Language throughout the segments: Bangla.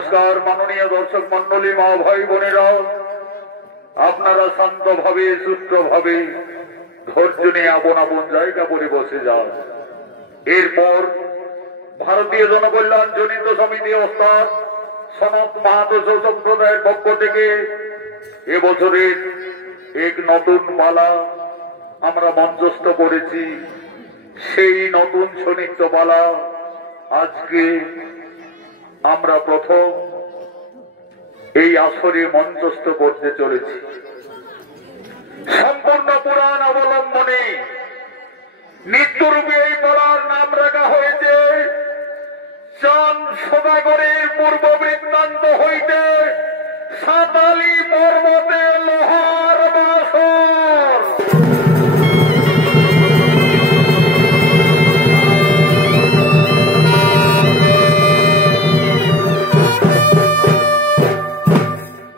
नमस्कार माननीय दर्शक मंडली मा भाई बोनेरा आपनारा शांत भावे सुष्ठ भावे धैर्य निये आपन आपन जायगा पड़े बसे जान। एरपर भारतीय जनकल्याण जनित समिति अर्थात सनत माहातो सम्प्रदायेर पक्ष थेके এবছরের एक नतून पाला आमरा मंचस्थ करेছি। সেই নতুন সনিত্য পালা আজকে আমরা প্রথম এই আসরে মঞ্চস্থ করতে চলেছি। সম্পূর্ণ পুরাণ অবলম্বনে নিত্যরূপী এই পালার নাম রাখা হয়েছে চাঁদ সদাগরের পূর্ব বৃত্তান্ত হইতে সাতালি পর্বতে লোহার বাসর।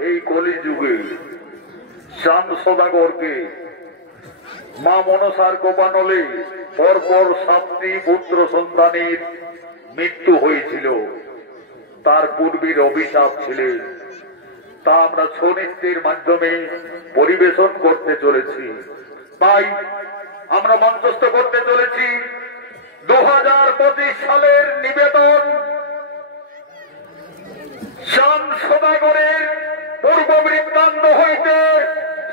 এই কলিযুগে চাঁদ সদাগরকে মা মনসার কোপানলে পরপর 7টি পুত্র সন্তানের মৃত্যু হয়েছিল। তার পূর্বের অভিশাপ ছিলেন, তা আমরা ছৌ-নৃত্যের মাধ্যমে পরিবেশন করতে চলেছি। তাই আমরা মঞ্চস্থ করতে চলেছি 2025 সালের নিবেদন চাঁদ সদাগরের পূর্ব বৃত্তান্ত হইতে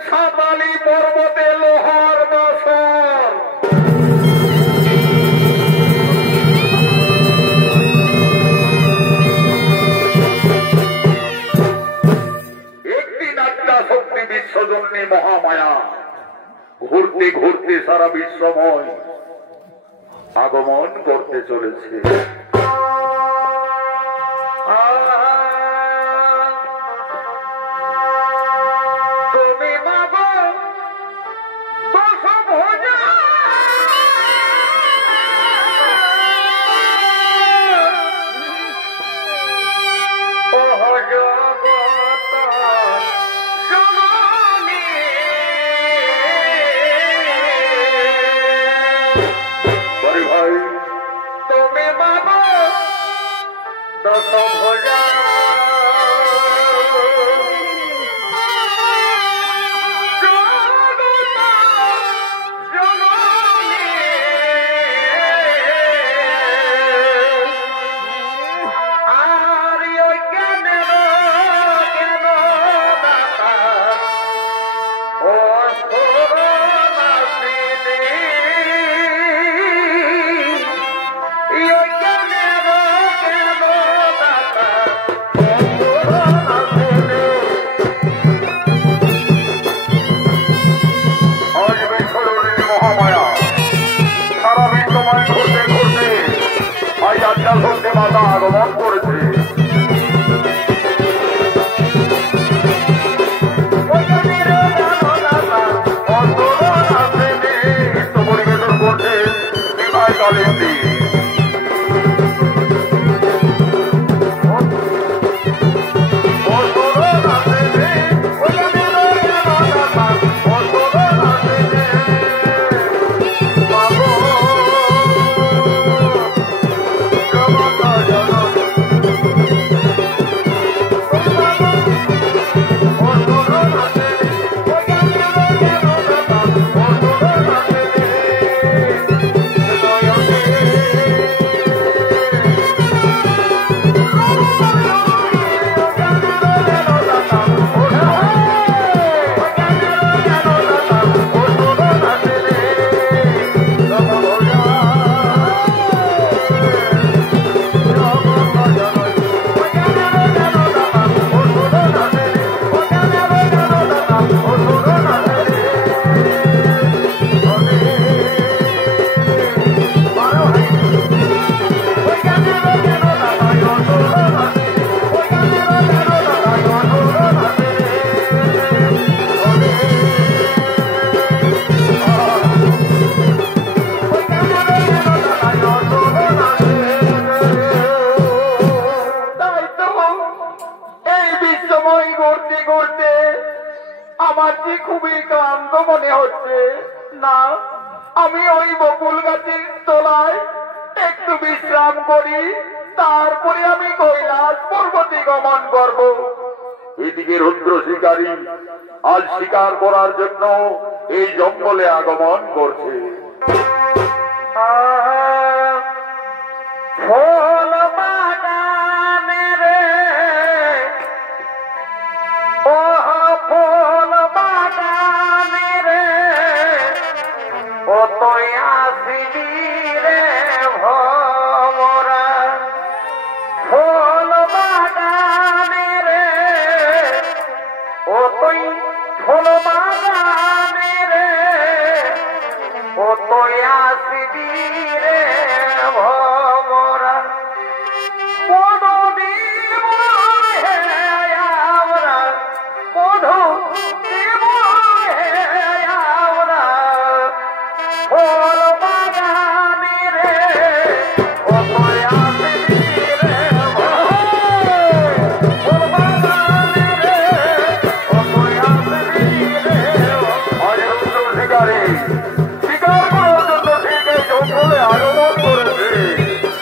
সাতালি পর্বতে লোহার বাসর। বিশ্বজননী মহামায়া ঘুরতে ঘুরতে সারা বিশ্বময় আগমন করতে চলেছে। তুমি বাবা আগমন করেছে। পরিবেশন করছে বিবাহ দলের খুবই ক্লান্ত মনে হচ্ছে না। আমি ওই বকুল গাছের তলায় একটু বিশ্রাম করি। তারপরে আমি কৈলাস পর্বতে গমন করব। এদিকে রুদ্র শিকারী আজ শিকার করার জন্য এই জঙ্গলে আগমন করছে। ফল বাগানে রে, ও ফল বাগানে রে, ও তুই আসিবি রে ভমরা। ফল বাগানে রে, ও তুই ফল বাগানে রে, ও তুই আসিবি রে ভমরা। মধু দিব হে আমরা, মধু দিব হে আমরা, ফল বাগানে রে, ও তুই আসিবি রে ফল বাগানে রে, ও তুই আসিবি রে। আজ রুদ্র শিকারী শিকার করার জন্য ঠিক এই জঙ্গলে আগমন করেছে।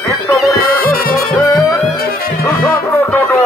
নৃত্য পরিবেশন করছে সুশান্ত টুটু।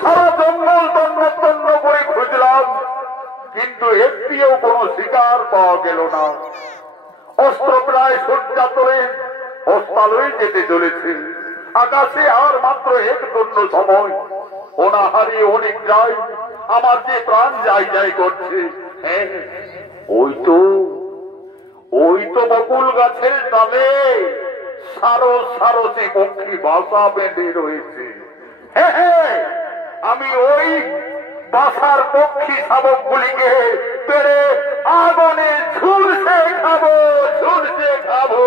সারা জঙ্গল তন্ন করে খুঁজলাম, কিন্তু একটিও কোনো শিকার পাওয়া গেল না। অস্ত্র প্রায় সূর্যাতরে অস্তালয়ে যেতে চলেছে। আকাশে আর মাত্র এক দণ্ড সময়। অনাহারে অনেক যায়, আমার যে প্রাণ যাই যাই করছে। হ্যাঁ, ওই তো বকুল গাছের ডালে সারো সারো সে পক্ষী বাসা বেঁধে রয়েছে। হ্যাঁ, আমি ওই বাসার পক্ষী শাবক গুলিকে পেরে আগুনে ঝুলসে খাবো, ঝুলসে খাবো।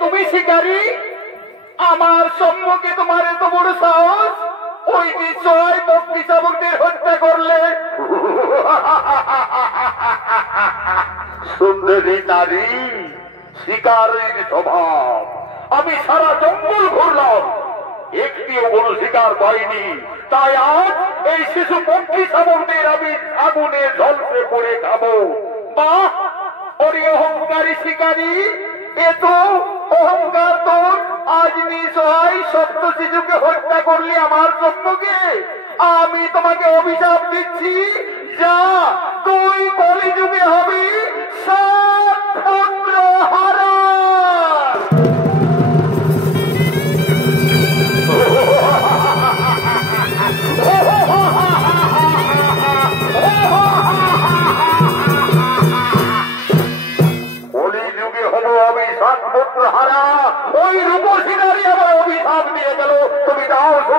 তুমি শিকারী, আমার সম্মুখে তোমার এত বড় সাহস? ওই বিষয় পক্ষী শাবকদের হত্যা করলে? সুন্দরী নারী, শিকারের স্বভাব। আমি সারা জঙ্গল ঘুরলাম, একটিও কোন শিকার পাইনি। তাই আজ এই শিশু পক্ষী শাবকদের আমি আগুনে ঝলসে পড়ে খাবো। বাহ, ওরে অহংকারী শিকারী, এত অহংকার তোর! আজ নিঃসহায় সপ্ত শিশুকে হত্যা করলি আমার সম্মুখে। আমি তোমাকে অভিশাপ দিচ্ছি, যা তুই কলিযুগে হবি সাত পুত্র হারা। Oh,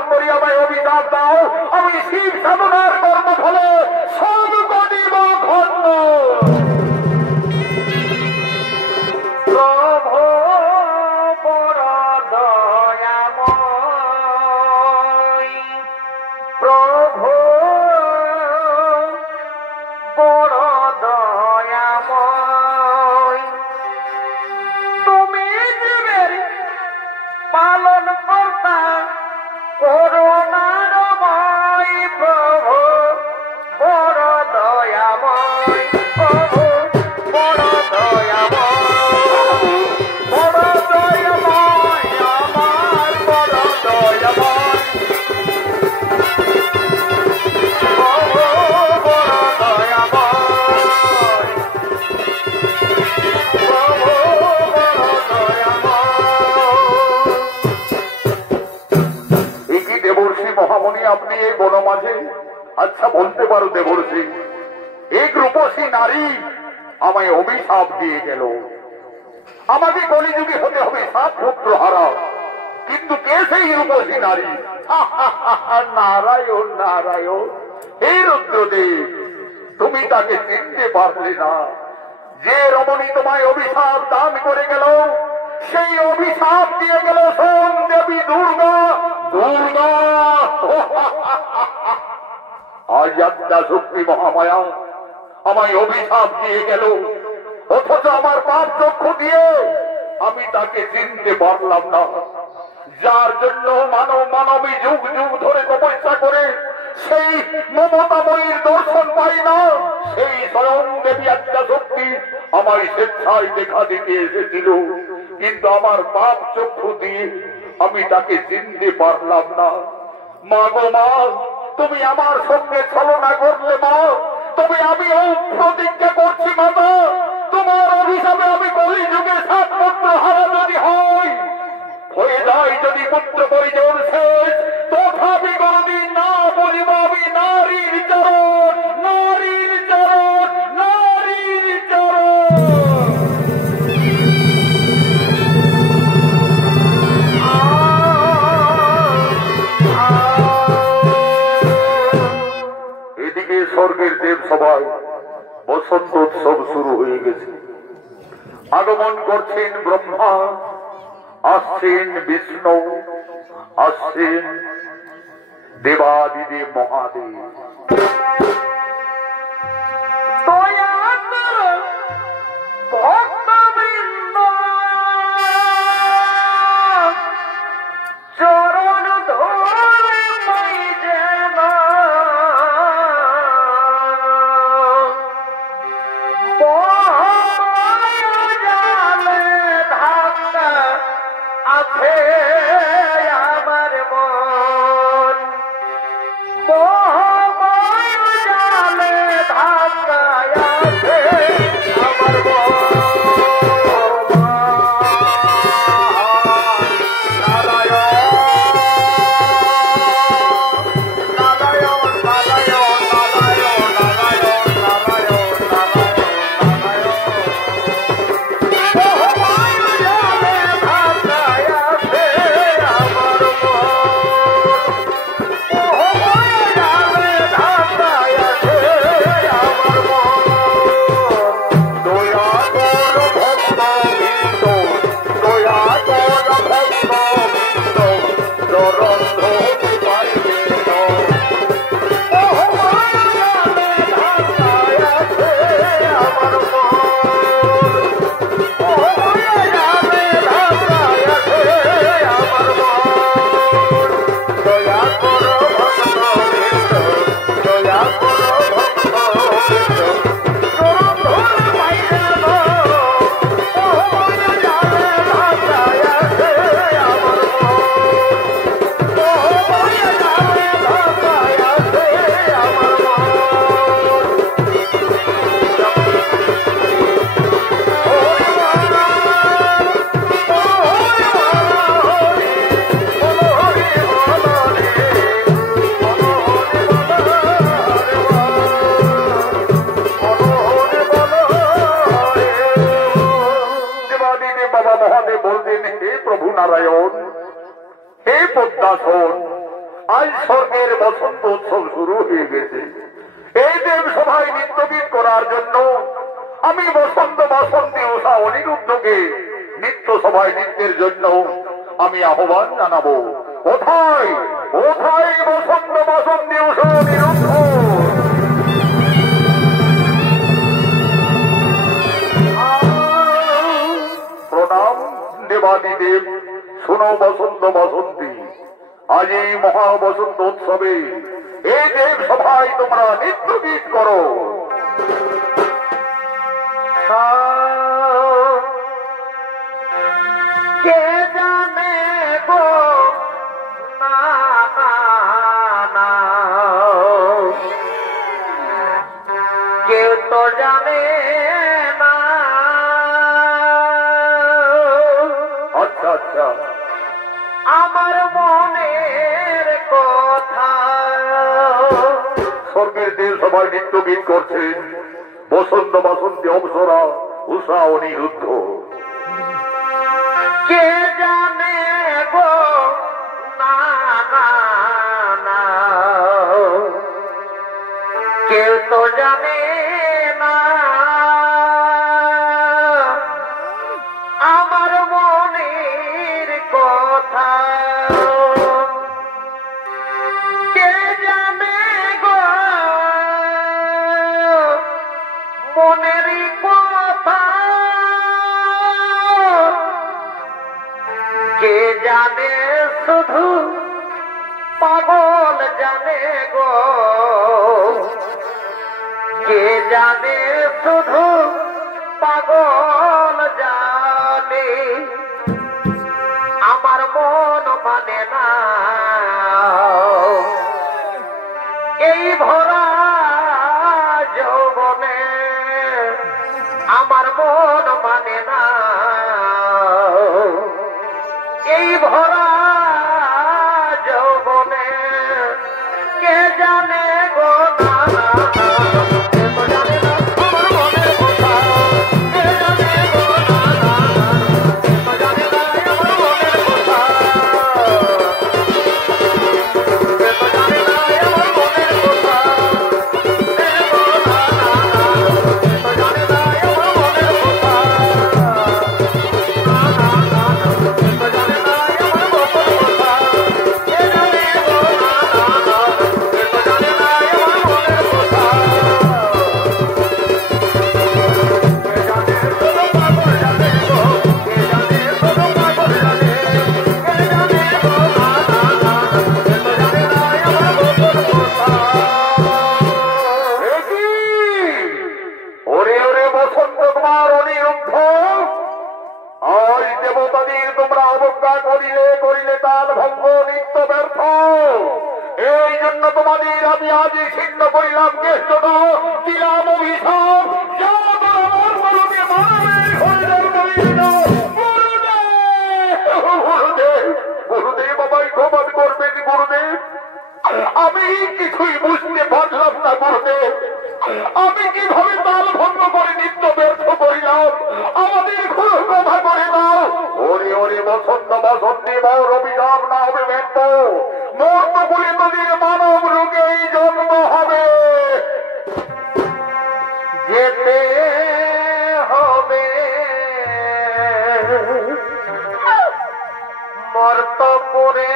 সুন্দরী আমায় অভিশাপ দাও, আমি শিব সাধনার কর্ম ফলে সব কটিব খন্ড। প্রভু বড় দয়াময়, প্রভু বড় দয়াময়, তুমি জীবের পালন কর্তা করুণার ময়, প্রভু বড় দয়াময়, প্রভু বড় দয়াময়, বড় দয়াময়, আমার বড় দয়াময়, প্রভু বড় দয়াময়, প্রভু বড় দয়াময়। এই কি দেবর্ষি মহামণি আপনি এই বনমাঝে? আচ্ছা বলতে পারো দেবর্ষি, এক রূপসী নারী আমায় অভিশাপ দিয়ে গেল, আমাকে কলিযুগে হতে হবে সাত পুত্র হারা, কিন্তু কে সেই রূপসী নারী? নারায়ণ নারায়ণ, হে রুদ্রদেব, তুমি তাকে চিনতে পারলে না। যে রমণী তোমায় অভিশাপ দান করে গেল, সেই অভিশাপ দিয়ে গেল সোম দেবী দুর্গা। দুর্গা আজ আদ্যা শক্তি মহামায়া আমায় অভিশাপ দিয়ে গেল, অথচ আমার পাপ চক্ষু দিয়ে আমি তাকে চিনতে পারলাম না। যার জন্য মানবী যুগ যুগ ধরে তপস্যা করে সেই মমতাময়ীর দর্শন পাই না, সেই স্বয়ং দেবী আদ্যা শক্তি আমায় স্বেচ্ছায় দেখা দিতে এসেছিল, কিন্তু আমার পাপ চক্ষু দিয়ে আমি তাকে চিনতে পারলাম না। মা গো মা, তুমি আমার সঙ্গে ছলনা করলে মা, তবে আমিও প্রতিজ্ঞা করছি মাতা, তোমার অভিশাপে আমি কলিযুগে সাত পুত্র হারা যদি হয়ে যায়, যদি পুত্র পরিজন শেষ, তথাপি কোনদিন না বলিব আমি নারীর চরণ, নারীর চরণ, নারীর চরণ। এদিকে স্বর্গের দেব সভায় বসন্ত উৎসব শুরু হয়ে গেছে। আগমন করছেন ব্রহ্মা, আসছেন বিষ্ণু, আসছেন দেবাদিদেব মহাদেব। ভক্তবৃন্দ চরণ ধরে পাই যেন জালে ধাক্কা আছে আমার মন, মোহময় জালে ধাক্কা আছে আমার মন। মহাদেব বললেন, হে প্রভু নারায়ণ, হে পদ্মাসন, আজ স্বর্গের বসন্ত উৎসব শুরু হয়ে গেছে। এই দেব সভায় নৃত্যগীত করার জন্য আমি বসন্ত বাসন্তী উষা অনিরুদ্ধকে নৃত্য সভায় নৃত্যের জন্য আমি আহ্বান জানাবো। কোথায় কোথায় বসন্ত বাসন্তী উষা অনিরুদ্ধ? প্রণাম দেবাদিদেব। শোনো বসন্ত বাসন্তী, আজ এই মহা বসন্ত উৎসবে এই দেব সভায় তোমরা নৃত্য গীত করো। কে জানে গো না না না, কেউ তো জানে না। আচ্ছা আচ্ছা, আমার মনের কথা। স্বর্গের দেব সভায় নৃত্য গীত করছেন বসন্ত বাসন্তী অপ্সরা উষা অনিরুদ্ধ। কে জানে গো না না না, কেউ তো জানে না। আমার মনের কথা কে জানে গো, মনের কথা কে জানে, শুধু পাগল জানে গো। কে জানে, শুধু পাগল জানে। আমার মন মানে না এই ভরা যৌবনে। আমার মন মানে না এই ভরা যৌবনে। কে জানে গো না না, কে তো জানে না আমার মনের কথা। কে জানে গো না না, কে তো জানে না আমার মনের কথা। কে তো জানে না আমার মনের কথা। কে গো না না, কে তো জানে না আমার মনের কথা। ওরে ওরে বসন্ত কুমার অনিরুদ্ধ, আজ দেবতাদের তোমরা অবজ্ঞা করিলে করিলে তাল ভঙ্গ নিত্য ব্যর্থ। এই জন্য তোমাদের আমি আজই ছিন্ন করিলাম কেষ্ট দিলাম অভিশাপ। গুরুদেব আমায় ক্ষমা করবেন গুরুদেব, আমি কিছুই বুঝতে পারলাম না গুরুদেব। আমি কিভাবে তাল ভঙ্গ করে নিত্য ব্যর্থ করিলাম, আমাদের ক্ষমা করে দাও। ওরে ওরে বসন্ত বাসন্তী মোর অভিশাপ না হবে ব্যর্থ। মোর তো বলে তোদের মানব রোগেই জন্ম হবে। যেতে হবে মর্তপুরে।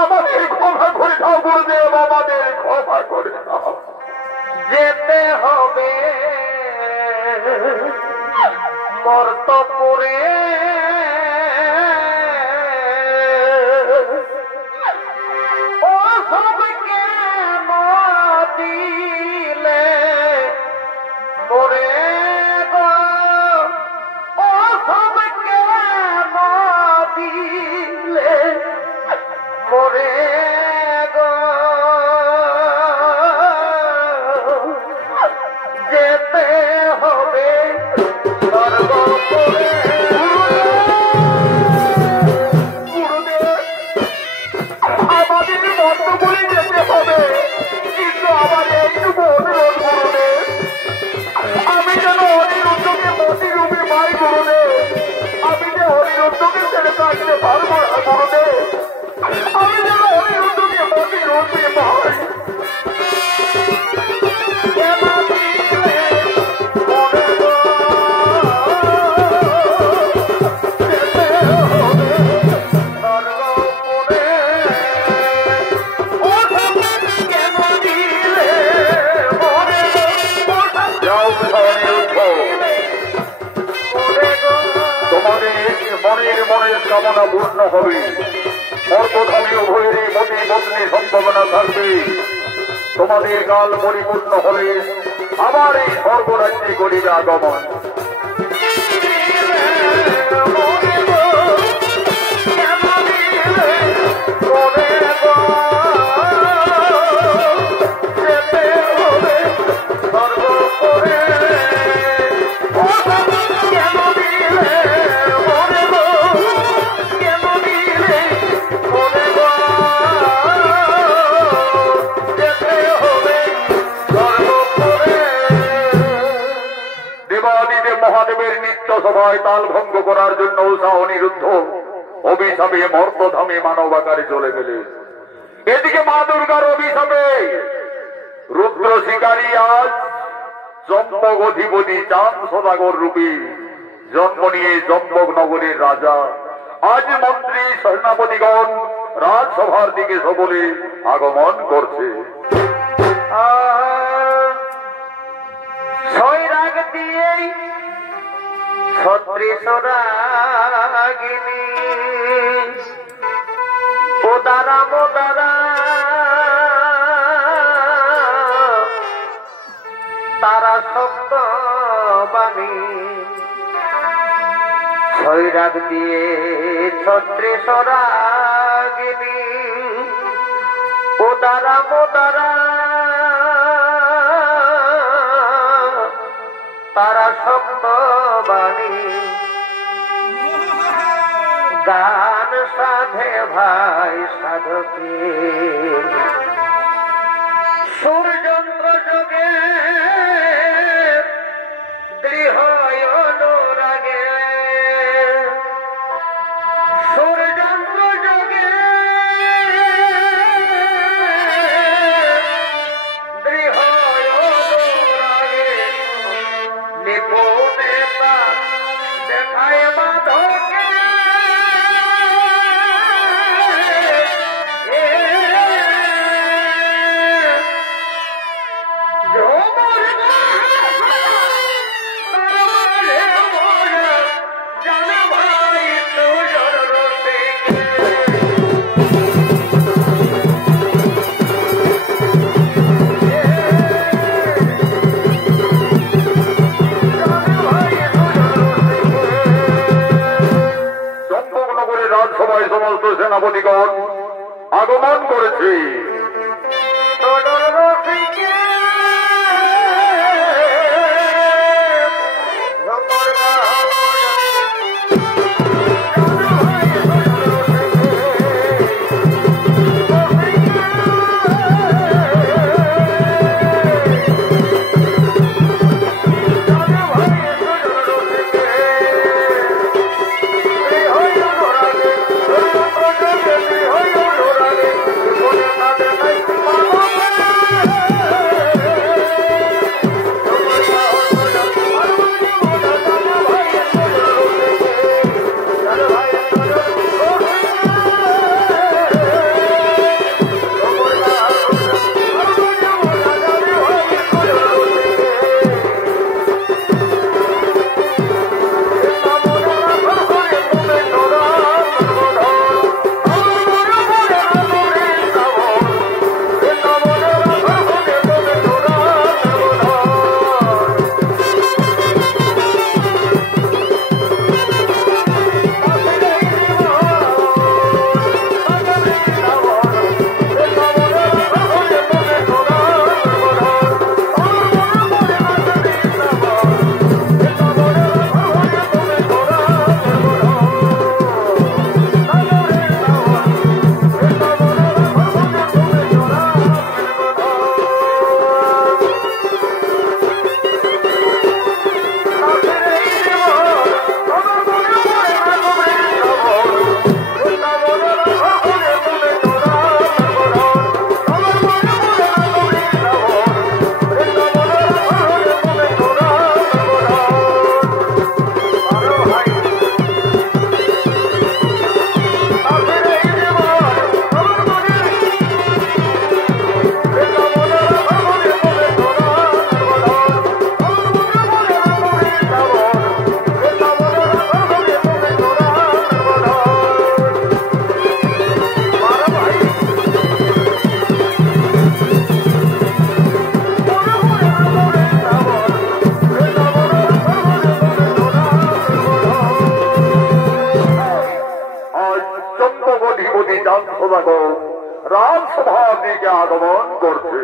আমাদের ক্ষমা করে দাও গুরুদেব, আমাদের ক্ষমা করে দাও। যেতে হবে মর্তপুরে। ও সবকে দিলে মোরে গো, ও সবকে দিলে মোরে গো। যেতে হবে সর্বপুরে। আমাদের মর্তপুরে যেতে হবে, কিন্তু আমার এইটুকু অনুরোধ গুরুদেব, আমি যেন অনিরুদ্ধকে মতি রূপে পাই গুরুদেব। অনিরুদ্ধকে ছেড়ে থাকতে পারবো না গুরুদেব। আমি যেন অনিরুদ্ধকে অনিরুদ্ধে পাই। মনের কামনা পূর্ণ হবে, অর্থধামী উভয়েরই মতি বদলি সম্ভাবনা থাকবে। তোমাদের কাল পরিপূর্ণ হলে আবার এই স্বর্গরাজ্যে করিবে আগমন। মহাদেবের নিত্য সভায় তাল ভঙ্গ করার জন্য উষা অনিরুদ্ধ অভিশাপে মর্তধামে মানব আকারে চলে গেলে, এদিকে মা দুর্গার অভিশাপে রুদ্র শিকারী আজ জম্বক অধিপতি চাঁদ সদাগর রূপী জন্ম নিয়ে জম্বক নগরের রাজা আজ মন্ত্রী সেনাপতিগণ রাজসভার দিকে সকলে আগমন করছে। ছয়রাগ দিয়ে ছত্রিশরাগিনী ওদারা মোদারা তারা শব্দ বাণী ছয়রাগ দিয়ে ছত্রিশরাগিনী ওদারা মোদারা তারা শব্দ বাণী গান সাধে ভাই সাধকে সূর্যন্দ্র যোগে দৃঢ় অনুরাগে সূর্যন্দ্র যোগে দৃঢ় অনুরাগে নিপুণতা দেখায় বাধকে সমস্ত সেনাপতিগণ আগমন করেছে। সদাগর রাজসভার দিকে আগমন করছে।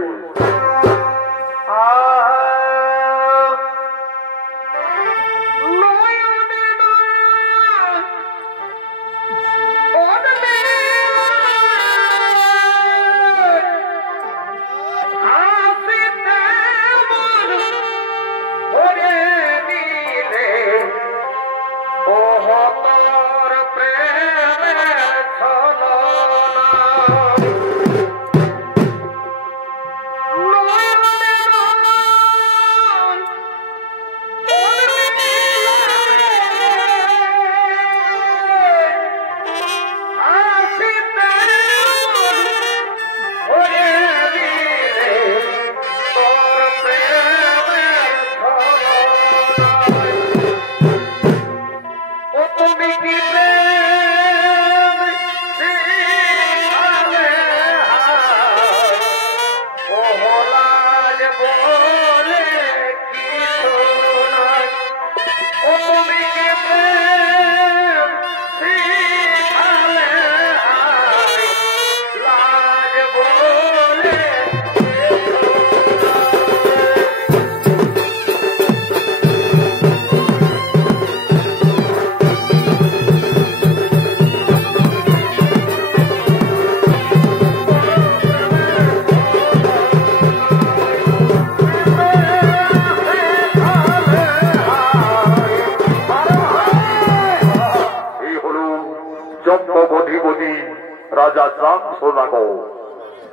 রাজা রাম সোনাগো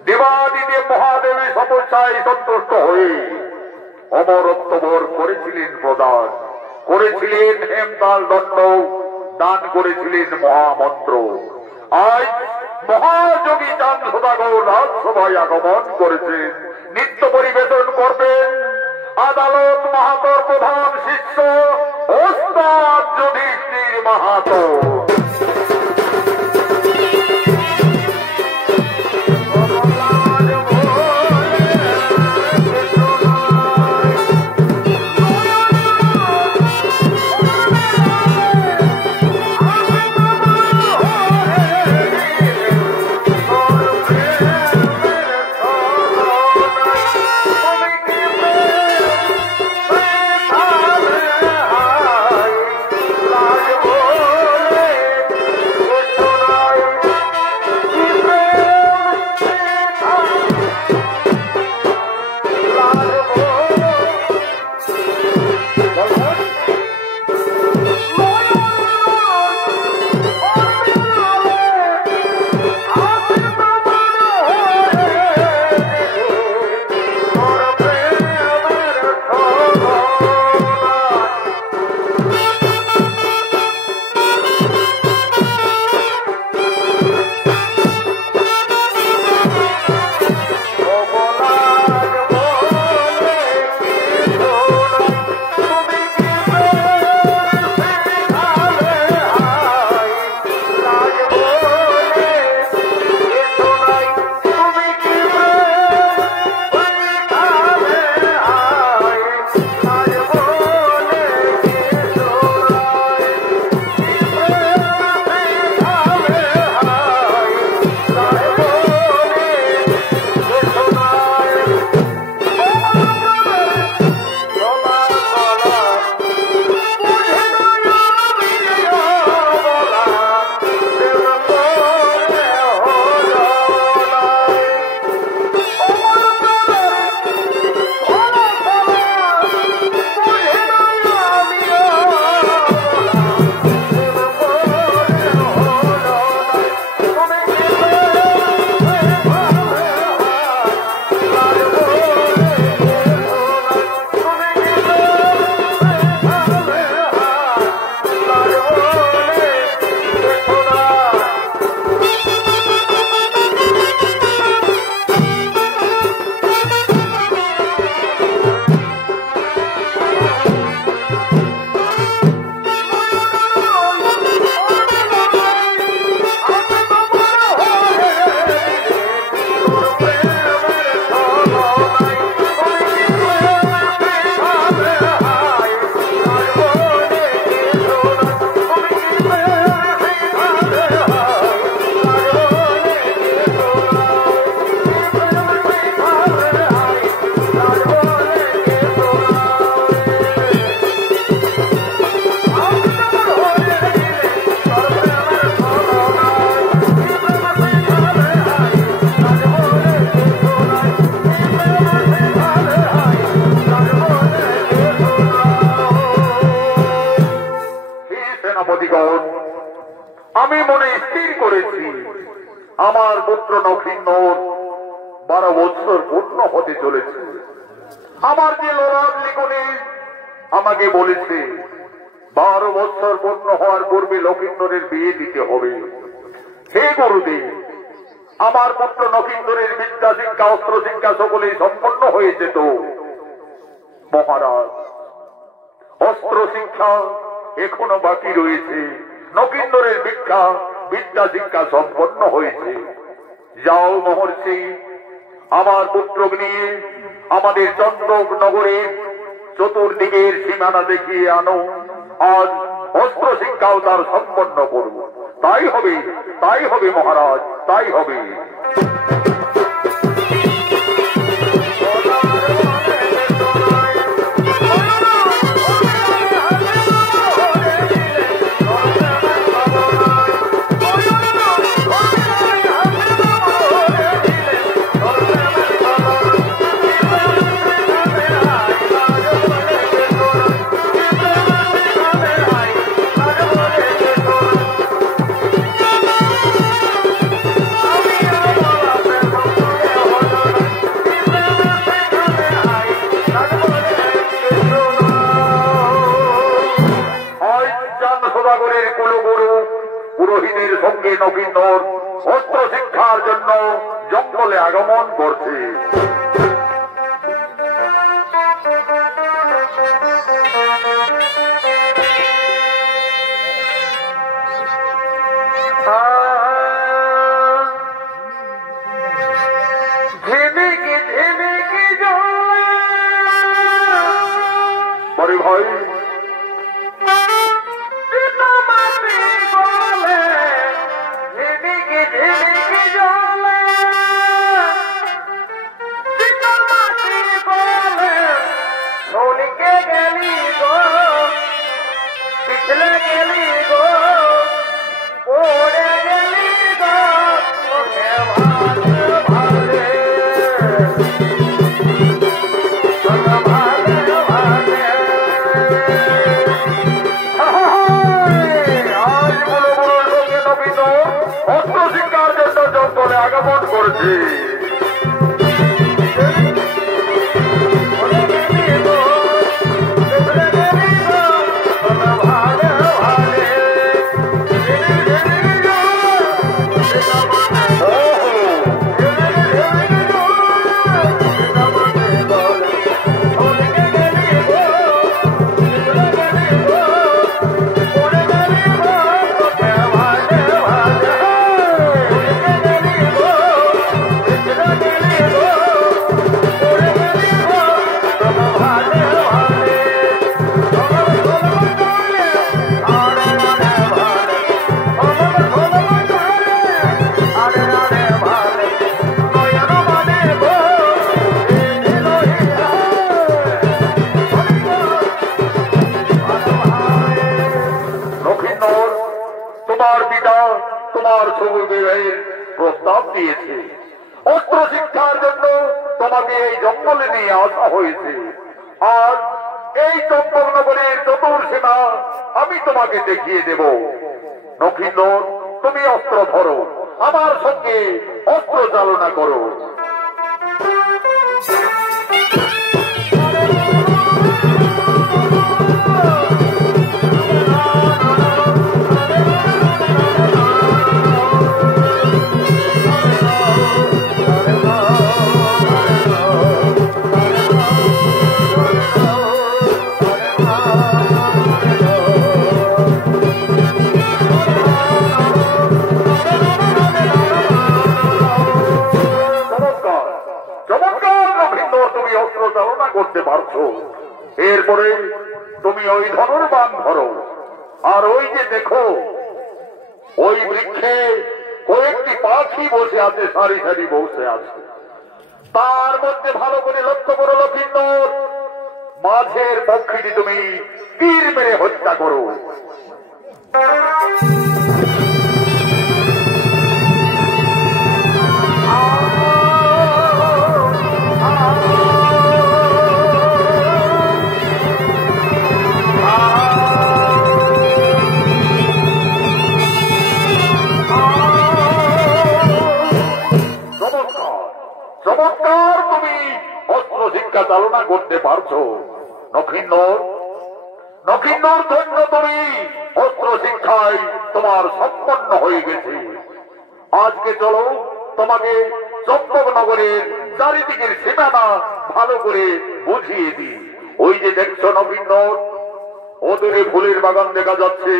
দেবাদিদেব মহাদেবী সমস্যায় সন্তুষ্ট হয়ে অমরত্ববর করেছিলেন প্রদান, করেছিলেন হেমতাল দণ্ড, দান করেছিলেন মহামন্ত্র। আজ মহাযোগী চাঁদ সোনাগো রাজসভায় আগমন করেছেন, নিত্য পরিবেশন করবেন আদালত মাহাতোর প্রধান শিষ্য ওস্তাদ যুধিষ্ঠির মাহাতো। আমার পুত্র নক্ষিন্দর 12 বছর পূর্ণ হতে চলেছে। আমার যে ললাট লিখনে আমাকে বলেছে 12 বছর পূর্ণ হওয়ার পূর্বে লক্ষিন্দরের বিয়ে দিতে হবে। হে গুরুদেব, আমার পুত্র নক্ষিন্দরের বিদ্যা শিক্ষা অস্ত্র শিক্ষা সকলেই সম্পন্ন হয়েছে তো? মহারাজ, অস্ত্র শিক্ষা এখনো বাকি রয়েছে। নক্ষিন্দরের বিদ্যা শিক্ষা সম্পন্ন হয়েছে। যাও মহর্ষি, আমার পুত্রকে নিয়ে আমাদের চন্দ্রক নগরের চতুর্দিকের সীমানা দেখিয়ে আনো। আজ অস্ত্র শিক্ষাও তার সম্পন্ন করব। তাই হবে মহারাজ, তাই হবে। পুরোহিতের সঙ্গে নক্ষিন্দর অস্ত্র শিক্ষার জন্য জঙ্গলে আগমন করছে। ঝিমিকি ঝিমিকি জলে বড় ভাই, অস্ত্র শিক্ষার জন্য জঙ্গলে আগমন করেছে। তোমার সৌবিবাহের প্রস্তাব দিয়েছে। অস্ত্র শিক্ষার জন্য তোমাকে এই জঙ্গলে নিয়ে আসা হয়েছে। আর এই চম্পক নগরের চতুর্সীমা আমি তোমাকে দেখিয়ে দেব। নক্ষিন্দর, তুমি অস্ত্র ধরো, আমার সঙ্গে অস্ত্র চালনা করো। করতে পারছো। এরপরে তুমি ওই ধনুর্বাণ ধরো। আর ওই যে দেখো, ওই বৃক্ষে কয়েকটি পাখি বসে আছে, সারি সারি বসে আছে। তার মধ্যে ভালো করে লক্ষ্য করো লক্ষিন্দর, মাঝের পক্ষীটি তুমি তীর মেরে হত্যা করো। চমৎকার তুমি অস্ত্র শিক্ষা চালনা করতে পারছো। নখিন্দর ধন্য তুমি অস্ত্র শিক্ষায় তোমার সম্পন্ন হয়ে গেছে। আজকে চলো তোমাকে চম্পকনগরের চারিদিকের সীমানা ভালো করে বুঝিয়ে দিই। ওই যে দেখছো নখিন্দর, ওদূরে ফুলের বাগান দেখা যাচ্ছে,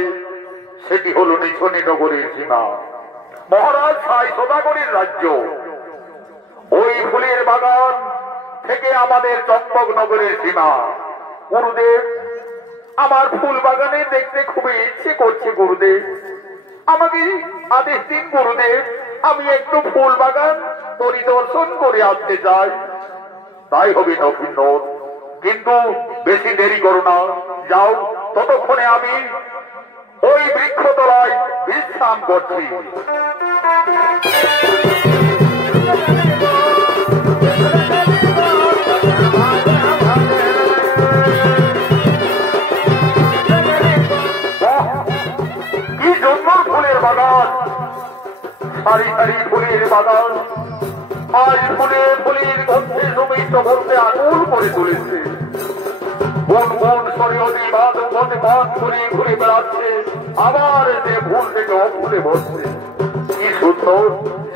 সেটি হলো নিছনি নগরের সীমা, মহারাজ সাই সদাগরের রাজ্য। ওই ফুলের বাগান থেকে আমাদের চম্পকনগরের সীমা। গুরুদেব, আমার ফুল বাগানে দেখতে খুবই ইচ্ছে করছে গুরুদেব, আমাকে আদেশ দিন গুরুদেব, আমি একটু ফুল বাগান পরিদর্শন করে আসতে চাই। তাই হবে নখিন্দর, কিন্তু বেশি দেরি করো না, যাও, ততক্ষণে আমি ওই বৃক্ষতলায় বিশ্রাম করছি। কি সুন্দর ফুলের বাগান, সারি সারি ফুলের বাগান, আজ ফুলের গন্ধে সুমিষ্ট বলতে আগুন করে তুলেছে। কোন কোন সরিয়দি বাদ ঘুরে ঘুরে বেড়াচ্ছে, আবার এসে ফুল থেকে অফুলে বসছে। কি সুন্দর,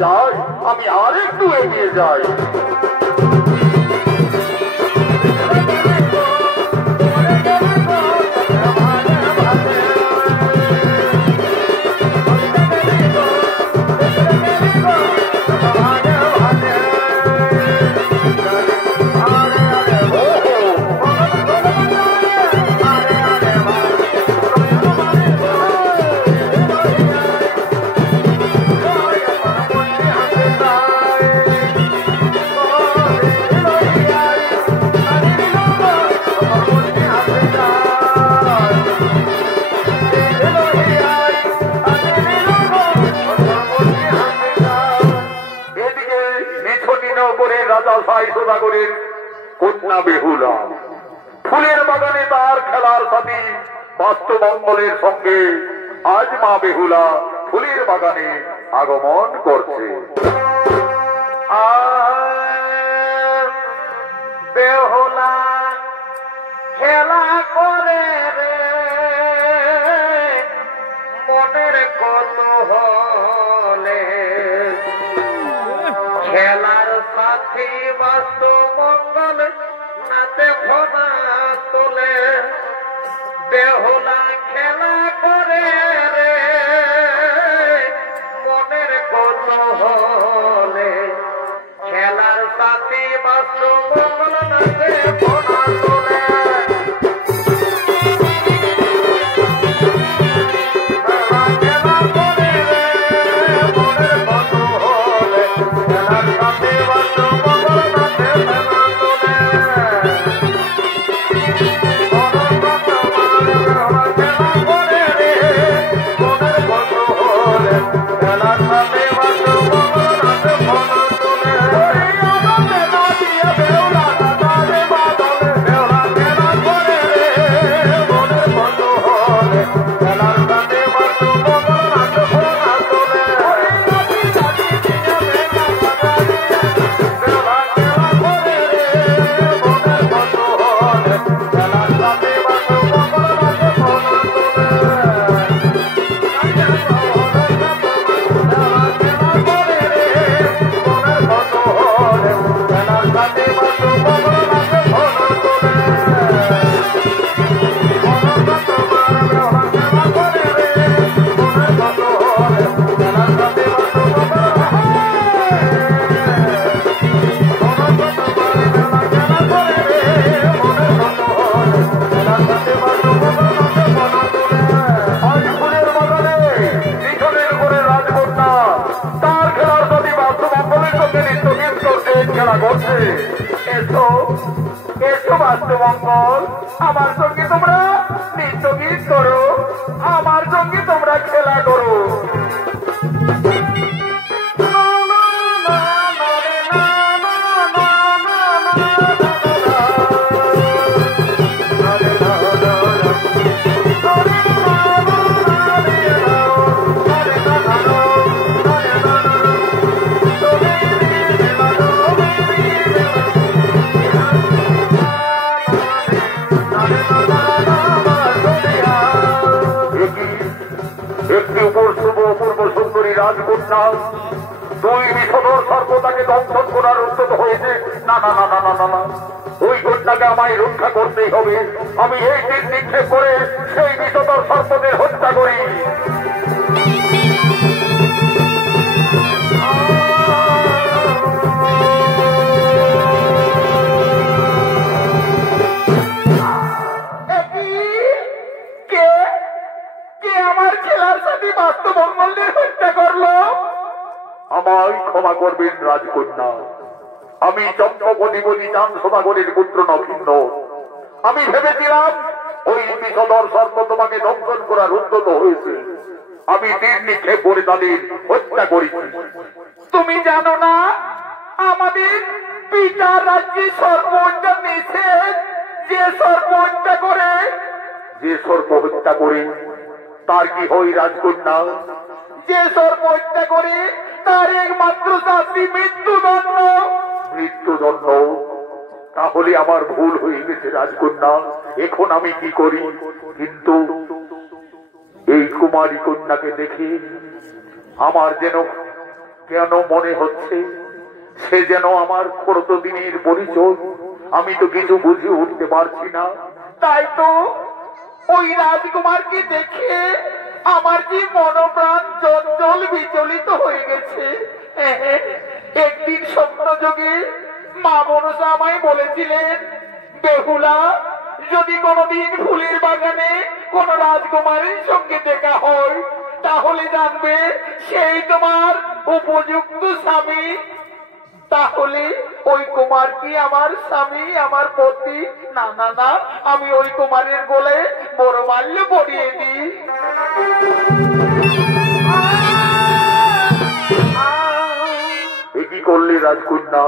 যাই, আমি আরেকটু এগিয়ে যাই। কন্যা বেহুলা ফুলের বাগানে তার খেলার সাথী বাস্তমঙ্গলের সঙ্গে আজ মা বেহুলা ফুলের বাগানে আগমন করছে। বেহুলা খেলা করে রে মনের কৌতূহলে, খেলার সাথী বাস্তমঙ্গল নাতে ফোনা তোলে। বেহুলা খেলা করে রে মনের কৌতূহলে, খেলার সাথী বাস্তমঙ্গল নাতে ফোনা তোলে। বাস্তমঙ্গল, আমার সঙ্গে তোমরা নৃত্য গীত করো, আমার সঙ্গে তোমরা খেলা করো। রাজকন্যা, দুই বিষধর সর্প তাকে দংশন করার উদ্যত হয়েছে। না না না না না না না, ওই কন্যাকে আমায় রক্ষা করতেই হবে। আমি এই তীর নিক্ষেপ করে সেই বিষধর সর্পদের হত্যা করি। আমায় ক্ষমা করবেন রাজকন্যা, আমি চন্দ্রপতিপতি চাঁদ সদাগরের পুত্র নভিন্ন। আমি ভেবেছিলাম ওই বিষধর সর্প তোমাকে দংশন করার উদ্যত হয়েছে। আমি তীর নিক্ষেপ করে তাদের হত্যা করেছি। তুমি জানো না আমাদের পিতার রাজ্যে সর্প হত্যা নিষেধ? যে সর্প হত্যা করে, যে সর্প হত্যা করে তার কি হয় রাজকন্যা? যে সর্প হত্যা করে তার একমাত্র শাস্তি মৃত্যুদণ্ড। মৃত্যুদণ্ড? তাহলে আমার ভুল হয়ে গেছে রাজকন্যা, এখন আমি কি করি? কিন্তু এই কুমারী কন্যাকে দেখে আমার যেন কেন মনে হচ্ছে সে যেন আমার কতদিনের পরিচয়। আমি তো কিছু বুঝে উঠতে পারছি না। তাই তো ওই রাজকুমারকে দেখে আমার যে মনোপ্রাণ চঞ্চল বিচলিত হয়ে গেছে। একদিন স্বপ্নযোগে মা মনসা আমায় বলেছিলেন, বেহুলা, যদি কোনদিন ফুলের বাগানে কোন রাজকুমারের সঙ্গে দেখা হয় তাহলে জানবে সেই তোমার উপযুক্ত স্বামী। তাহলে ওই কুমার কি আমার স্বামী, আমার পতি? না না না, আমি ওই কুমারের গলায় বড়মাল্য পরিয়ে দিই। কি করলে রাজকন্যা?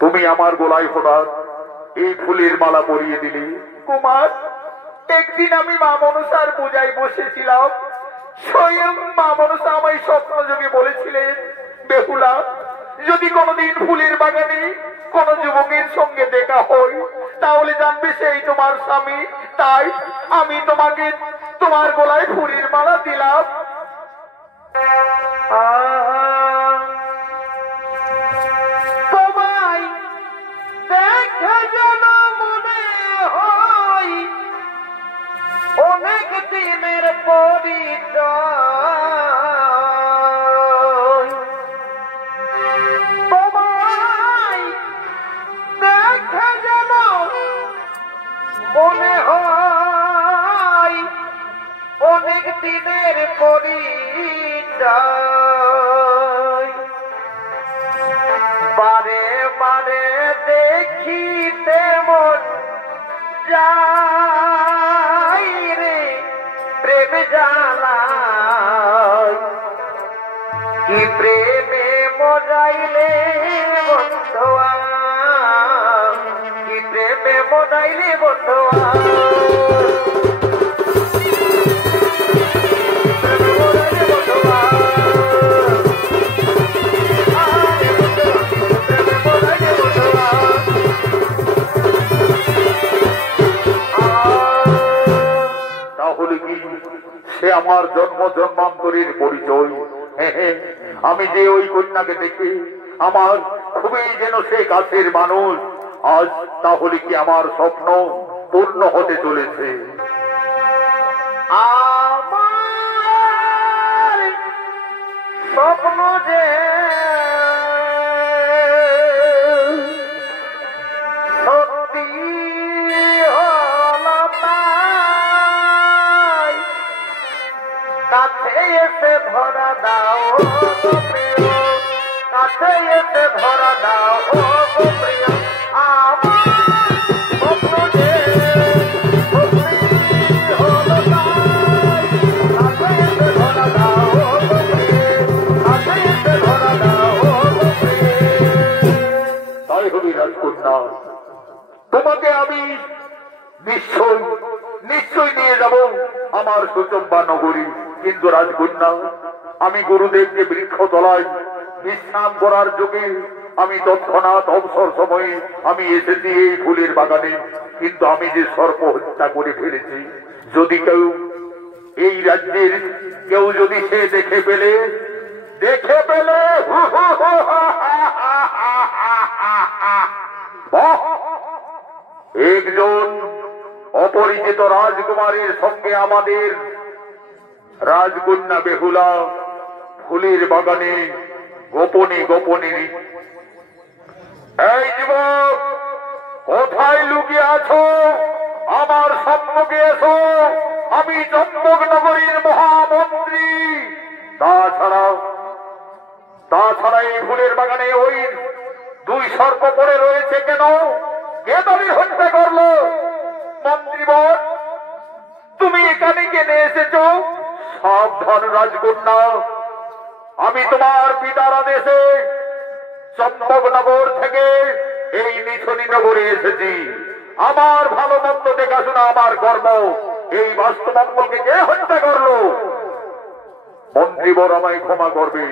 তুমি আমার গলায় হঠাৎ এই ফুলের মালা পরিয়ে দিলে? কুমার, একদিন আমি মা মনসার পূজায় বসেছিলাম। স্বয়ং মা মনসা আমায় স্বপ্নযোগে বলেছিলেন, বেহুলা, যদি কোনদিন ফুলের বাগানে কোন যুবকের সঙ্গে দেখা হয় তাহলে জানবে সেই তোমার স্বামী। তাই আমি তোমাকে তোমার গলায় ফুলের মালা দিলাম। তোমায় দেখে যেন মনে হয় অনেক দিনের পরিচয়। তোমায় দেখে যেন মনে হয় অনেক দিনের পরিচয়। বারে বারে দেখিতে মন যাই রে প্রেম জ্বালায়। কি প্রেমে মজাইলে বন্ধুয়া, কি প্রেমে মজাইলে বন্ধুয়া। তাহলে কি সে আমার জন্ম জন্মান্তরের পরিচয়? আমি যে ওই কন্যাকে দেখে আমার খুবই যেন সে কাছের মানুষ। আজ তাহলে কি আমার স্বপ্ন পূর্ণ হতে চলেছে? আমার স্বপ্ন যে সত্যি হল তাই কাছে এসে ধরা দাও, কাছে এসে ধরা দাও প্রিয়। আমার স্বপ্ন যে সত্যি হল তাই কাছে এসে ধরা দাও, কাছে এসে ধরা দাও। তাই হবি রাজকন্যা, তোমাকে আমি নিশ্চয় নিশ্চয় নিয়ে যাব আমার সুচম্বা নগরী। কিন্তু রাজকন্যা, আমি গুরুদেবকে বৃক্ষ তলায় বিশ্রাম করার যোগে আমি তৎক্ষণাৎ অবসর সময়ে আমি এসেছি এই ফুলের বাগানে। কিন্তু আমি যে সর্প হত্যা করে ফেলেছি, যদি কেউ এই রাজ্যের কেউ যদি সে দেখে পেলে দেখে পেলে একজন অপরিচিত রাজকুমারীর সঙ্গে আমাদের রাজকন্যা বেহুলা ফুলের বাগানে গোপনে গোপনে। এই যুবক, কোথায় লুকিয়ে আছো? আমার সম্মুখে এসো। আমি চম্পক নগরীর মহামন্ত্রী। তাছাড়া এই ফুলের বাগানে ওই দুই সর্প পড়ে রয়েছে কেন? কে তাদের হত্যা করলো? মন্ত্রীবর, তুমি এখানে কেনে এসেছো? সাবধান রাজকন্যা, আমি তোমার পিতার আদেশে চম্পকনগর থেকে এই নিছনি নগরে এসেছি। আমার ভালো মন্দ দেখাশোনা আমার কর্ম। এই বাস্তুমঙ্গলকে কে হত্যা করলো? মন্ত্রীবর, আমায় ক্ষমা করবে,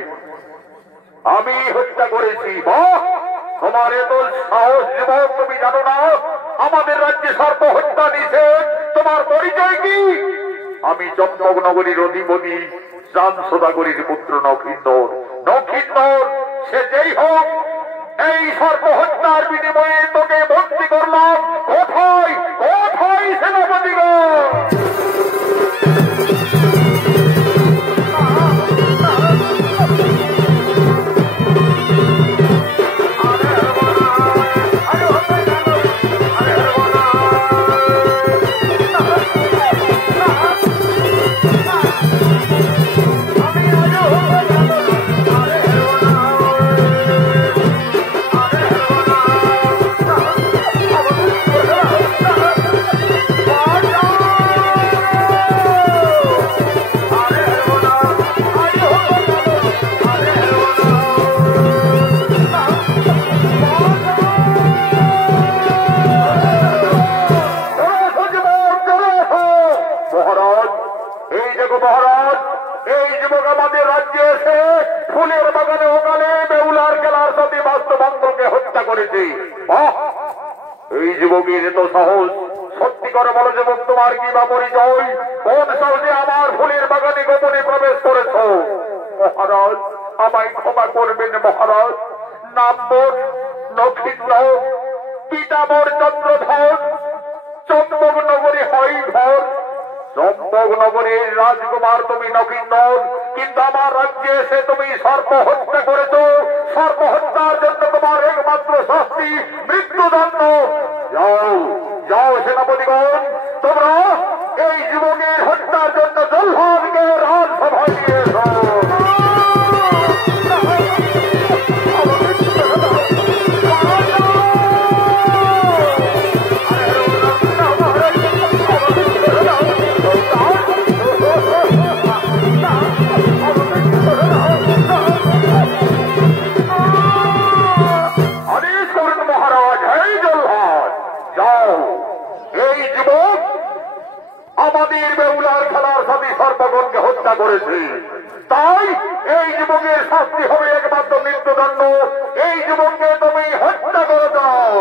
আমি হত্যা করেছি। বাহ, তোমার এত সাহস যুবক! তুমি জানো না আমাদের রাজ্যে সর্প হত্যা নিষেধ? তোমার পরিচয় কি? আমি চম্পক নগরীর অধিপতি চাঁদ সদাগরীর পুত্র নক্ষিন্দর। নক্ষিন্দর সে যেই হোক, এই সর্প হত্যার বিনিময়ে তোকে বন্দী করলাম। কোথায় কোথায় সেনাপতিগণ? এই যুবকের তো সাহস! সত্যি করে বলো যুবক, তোমার কি বা পরিচয়? কোন সাহসে আমার ফুলের বাগানে গোপনে প্রবেশ করেছ? মহারাজ, আমায় ক্ষমা করবেন মহারাজ। নাম মোর নক্ষিন্দর, পিতা মোর চন্দ্রধর, চম্পক নগরী হয় ঘর। চম্পক নগরীর রাজকুমার তুমি নক্ষিন্দর, কিন্তু আমার রাজ্যে এসে তুমি সর্প হত্যা করেছ। সর্প হত্যার জন্য তোমার একমাত্র শাস্তি মৃত্যুদণ্ড। যাও যাও সেনাপতিগণ, তোমরা এই যুবকের হত্যার জন্য জল্লাদকে রাজসভায় নিয়ে এসো। আমাদের বেহুলার খেলার সাথে সর্পগণকে হত্যা করেছে, তাই এই যুবকের শাস্তি হবে একমাত্র মৃত্যুদণ্ড। এই যুবককে তুমি হত্যা করে দাও।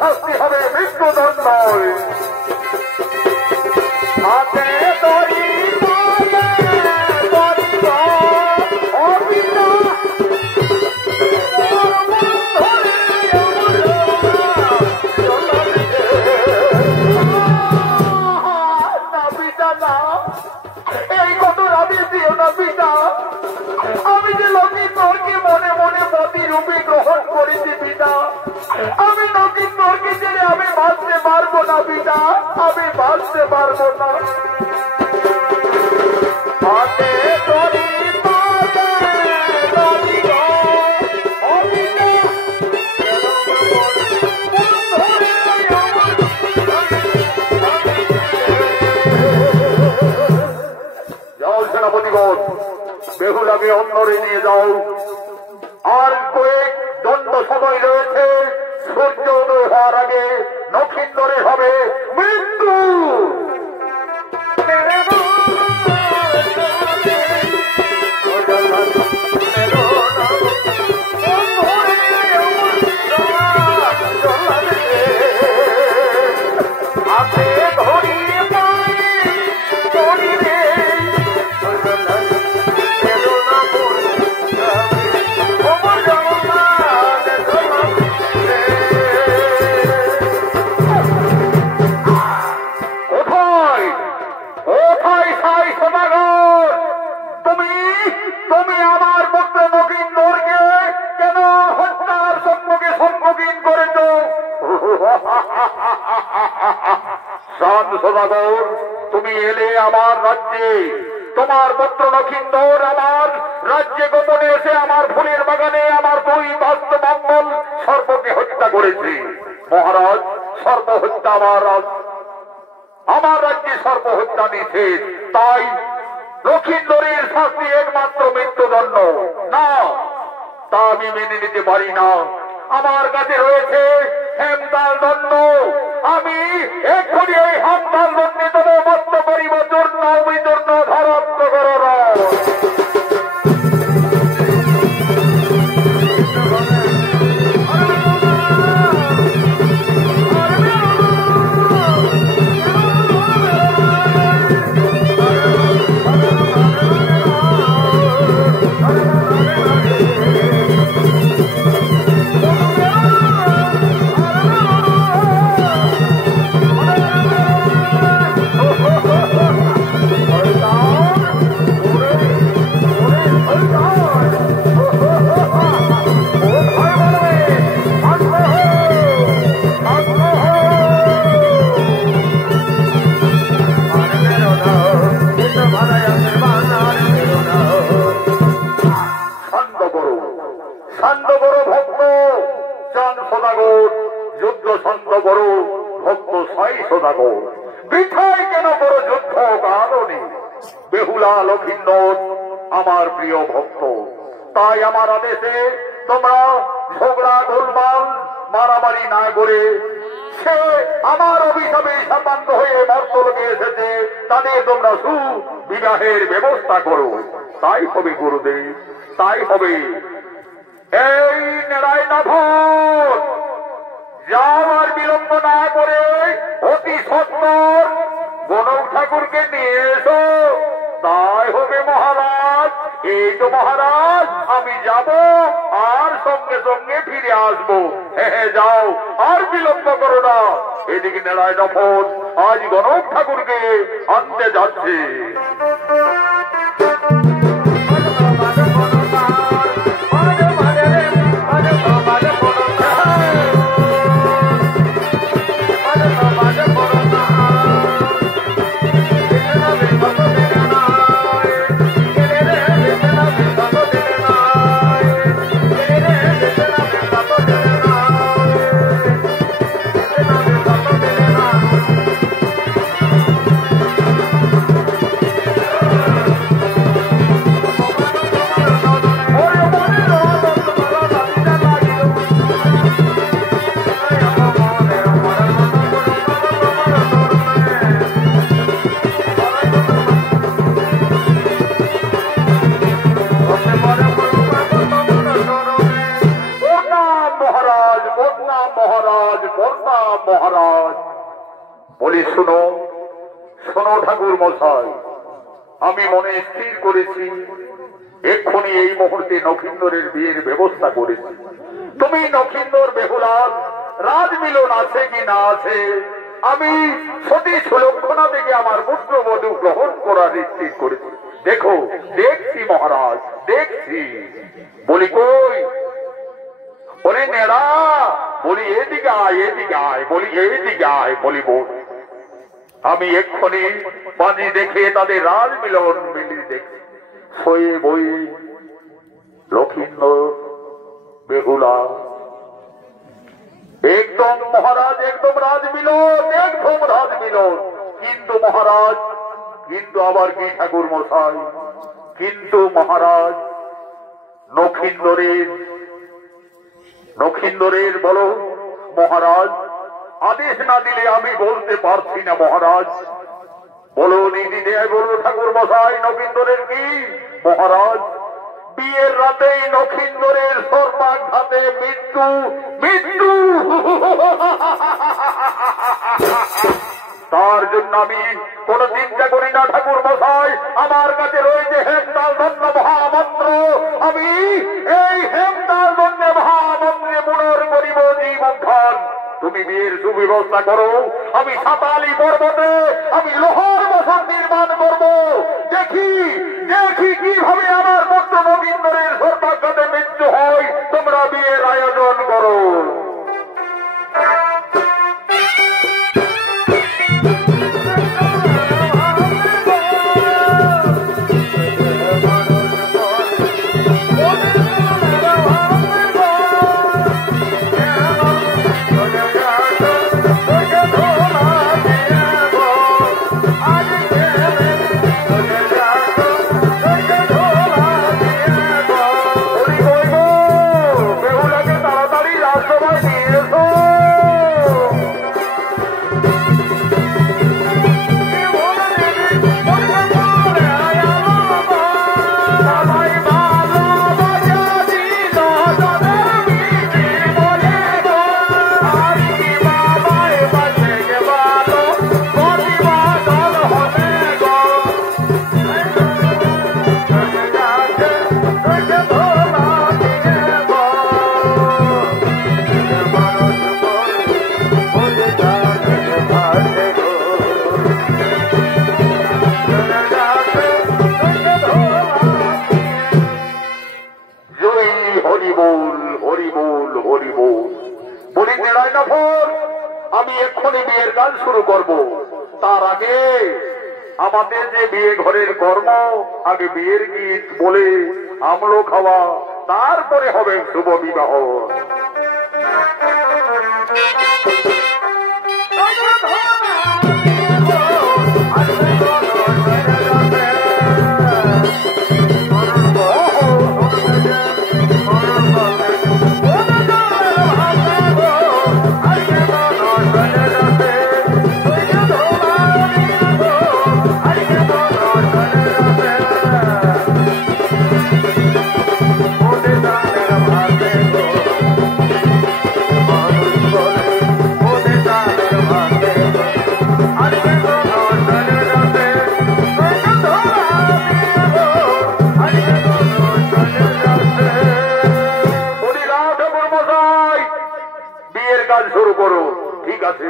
শাস্তি হবে মৃত্যুদণ্ড। হাতে তরি এই কঠোর আদেশ দিও না পিতা। আমি যে লক্ষিন্দরকে মনে মনে পতি রূপে গ্রহণ করেছি পিতা, আমি লক্ষিন্দরকে ছেড়ে আমি বাঁচতে পারবো না পিতা, আমি বাঁচতে পারবো না। হাতে তরি সেনাপতিগণ, বেহুলাকে অন্তরে নিয়ে যাও। আর কয়েক দণ্ড সময় রয়েছে, সূর্য উদয় হওয়ার আগে লক্ষিন্দরের হবে মৃত্যু। তুমি আমার পুত্র নগিন্দরকে কেন হত্যার সম্মুখে সম্মুখীন করেছ? শান্ত সদাগর, তুমি এলে আমার রাজ্যে, তোমার পুত্র নগিন্দর আমার রাজ্যে গোপনে এসে আমার ফুলের বাগানে আমার দুই বাস্তবাঙ্গল সর্পকে হত্যা করেছে। মহারাজ, সর্প হত্যা আমার রাজ্যে সর্প হত্যা নিষেধ, তাই লক্ষিন্দরের শাস্তি একমাত্র মৃত্যুদণ্ড। না, তা আমি মেনে নিতে পারি না। আমার কাছে রয়েছে হেমতাল দণ্ড। আমি এক্ষুনি এই হেমতাল দণ্ডে দেব, মত্ত করিব চূর্ণ বিচূর্ণ ধরত্ব করর। শান্ত করো ভক্ত চান সদাগর, যুদ্ধ শান্ত করো ভক্ত সাই সদাগর। বৃথায় কেন করো যুদ্ধ কারণে? বেহুলা লক্ষিন্দর আমার প্রিয় ভক্ত, তাই আমার আদেশে তোমরা ঝগড়া গোলমাল মারামারি না করে, সে আমার অভিশাপে শাপান্ত হয়ে মর্তলোকে এসেছে, তাদের তোমরা সুবিবাহের ব্যবস্থা করো। তাই হবে গুরুদেব, তাই হবে। এই নারায়ণাধর, যাওয়ার বিলম্ব না করে অতি সত্বর গণক ঠাকুরকে নিয়ে এসো। তাই হবে মহারাজ। এই তো মহারাজ, আমি যাব আর সঙ্গে সঙ্গে ফিরে আসবো। হ্যাঁ, যাও, আর বিলম্ব করো না। এদিকে নারায়ণাধর আজ গণক ঠাকুরকে আনতে যাচ্ছে। প্রণাম মহারাজ। বলি শোনো শোনো ঠাকুর মশাই, আমি মনে স্থির করেছি এক্ষুনি এই মুহূর্তে নক্ষিন্দরের বিয়ের ব্যবস্থা করেছি। তুমি নক্ষিন্দর বেহুলার রাজমিলন আছে কি না আছে আমি সতী সুলক্ষণা থেকে আমার পুত্রবধূ গ্রহণ করার স্থির করেছি। দেখো দেখছি মহারাজ দেখছি। বলি কই? বলি নেড়া। বলি এদিকে আয় এদিকে আয়। বলি এইদিকে আয়। বলি বোন আমি এক্ষুনি বাজি দেখে তাদের রাজমিলন মিলিয়ে দেখছি। শোয়ে বই লক্ষিন্দর বেহুলা একদম মহারাজ একদম রাজমিলন একদম রাজমিলন। কিন্তু মহারাজ কিন্তু আবার কি ঠাকুর মশাই? কিন্তু মহারাজ নক্ষিন্দরের বলো মহারাজ আদেশ না দিলে আমি বলতে পারছি না মহারাজ। বলো নীতি দেয় বলো ঠাকুর মশাই নক্ষিন্দরের কি? মহারাজ বিয়ের রাতেই নক্ষিন্দরের সর্বাঘাতে মৃত্যু মৃত্যু। তার জন্য আমি কোন চিন্তা করি না ঠাকুর মশাই। আমার কাছে রয়েছে হেমতাল ধন্য মহামন্ত্র। আমি এই হেমতাল ধন্য মহামন্ত্রে পুনর করিব জীবন। তুমি বিয়ের সুব্যবস্থা করো। আমি সাতালি পর্বতে আমি লোহার বসন নির্মাণ করব। দেখি দেখি কিভাবে আমার পুত্র নগিন্দরের সর্বাঘাতে মৃত্যু হয়। তোমরা বিয়ের আয়োজন করো। আমি এক্ষুনি বিয়ের গান শুরু করব। তার আগে আমাদের যে বিয়ে ঘরের কর্ম আগে বিয়ের গীত বলে আমলো খাওয়া তারপরে হবে শুভ বিবাহ। শুরু করো। ঠিক আছে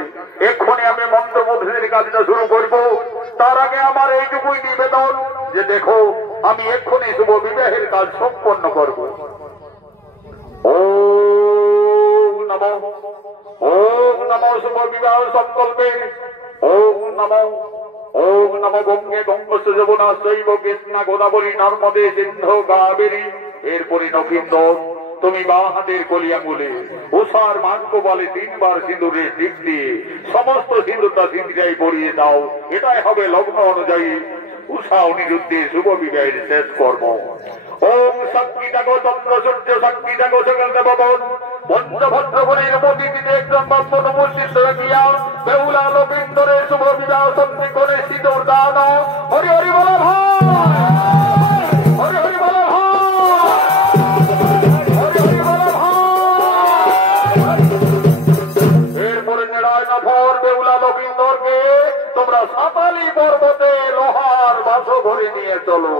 এক্ষুনি আমি মন্ত্রমুগ্ধের কাজটা শুরু করব। তার আগে আমার এইটুকুই নিবেদন যে দেখো আমি এক্ষুনি শুভ বিবাহের কাজ সম্পন্ন করব। ওম নমঃ শুভ বিবাহ সংকল্পে ওম নমঃ গঙ্গে গঙ্গস্য যমুনা শৈব কৃষ্ণা গোদাবরী নর্মদে সিন্ধু কাবেরী। এরপরে নক্ষিন্দর তুমি বা হাতের কলি আঙুলে উষার মানক বলে 3 বার সিঁদুরের দিক দিয়ে সমস্ত সিঁদুরটা সিঁদুরাই পরিয়ে দাও। এটাই হবে লগ্ন অনুযায়ী উষা অনিরুদ্ধে শুভ বিবাহের শেষ কর্ম। ওম শক্তি জাগো চন্দ্র সূর্য শক্তি জাগো সকল দেবগণ পঞ্চভদ্রগণের মতিতে একজন ব্রাহ্মণ উপস্থিত রাখিয়া বেহুলা নক্ষিন্দরের শুভ বিবাহ সন্ধি করে সিঁদুর দান। হরি হরি বল ভাই, হরি হরি বল ভাই। আসো ঘরে নিয়ে চলো।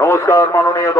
নমস্কার মাননীয়